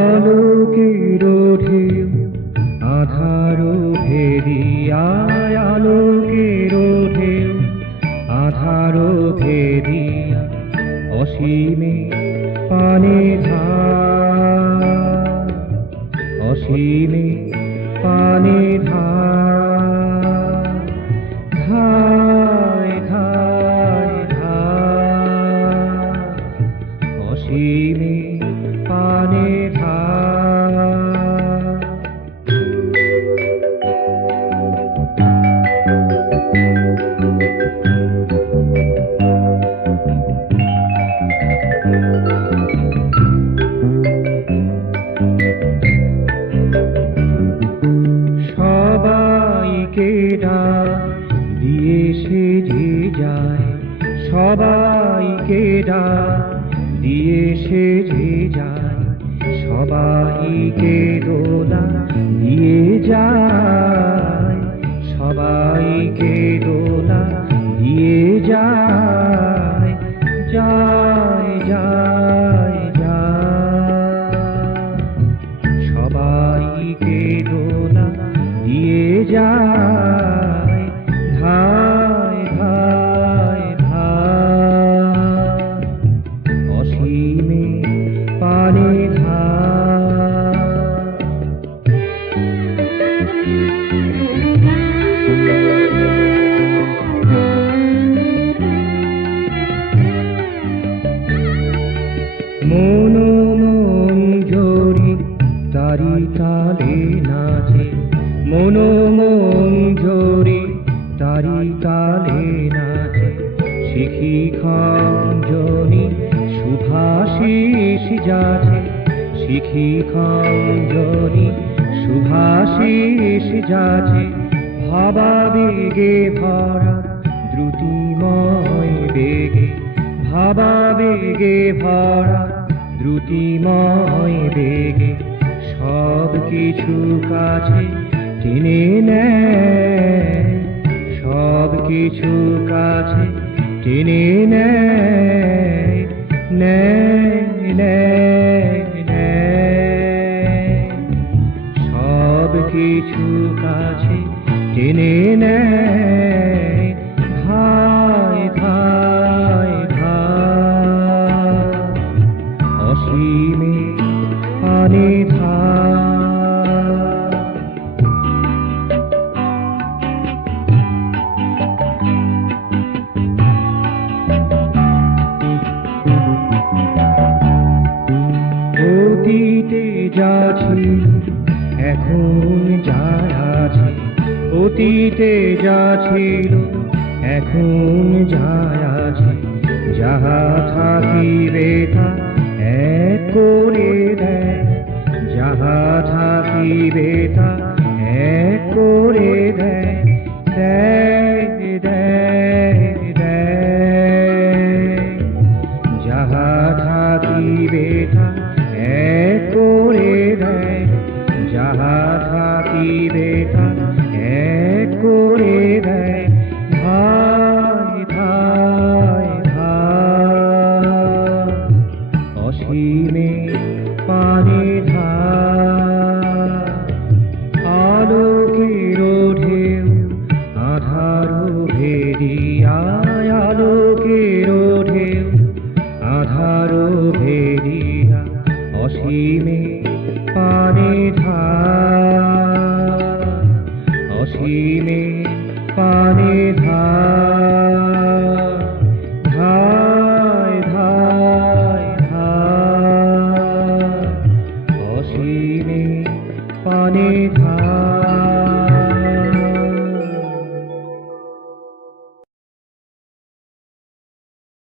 আলোকের ঢেউ আধার ভেদিয়ায়, আলোকের ঢেউ আধার ভেদিয়া অসীমে পানে ধার, অসীমে পানে ধার, ধায় ধায় ধার, অসীমে পানে ধার। সবাইকে ডাক দিয়ে সে যে যায়, সবাইকে ডাক দিয়ে সে যে যায়, সবাইকে দোলা দিয়ে যায়, সবাইকে দোলা দিয়ে যায়, যায় যায় যায়, সবাইকে দোলা দিয়ে যায়, ধায় ধায় ধায়, অসীমে পানে ধার। মনোমঞ্জরি তারি তালে নাচে, মনোমঞ্জরি তারি তালে নাচে, শিখি খঞ্জনি শুভাশিস যাচে, শিখি খঞ্জনি শুভাশিস যাচে, ভাবাবেগে ভরা দ্রুতিময় বেগে, ভাবাবেগে ভরা দ্রুতিময় বেগে, সব কিছু কাছে টেনে নেয়, সব কিছু কাছে টেনে নেয়, নেয় নেয় নেয়, সব কিছু কাছে টেনে নেয়, ধায় ধায় ধায়, অসীমে পানে ধার। অতীতে যা ছিল এখন যা আছে, অতীতে যা ছিল এখন যা আছে, যাহা থাকিবে তা এক করে দেয়, যাহা থাকিবে তা এক করে দেয়, দেয় দেয় দেয়, যাহা থাকিবে তা এক করে দেয়, যাহা থাকিবে তা এক করে দেয়, ধায় ধায় ধায়, অসীমে পানে ধার। আলোকের ঢেউ আধার ভেদিয়ায়, আলোকের ঢেউ আধার ভেদিয়া অসীমে পানে ধার, অসীমে পানে ধার, ধায় ধায় ধায়, অসীমে পানে ধার।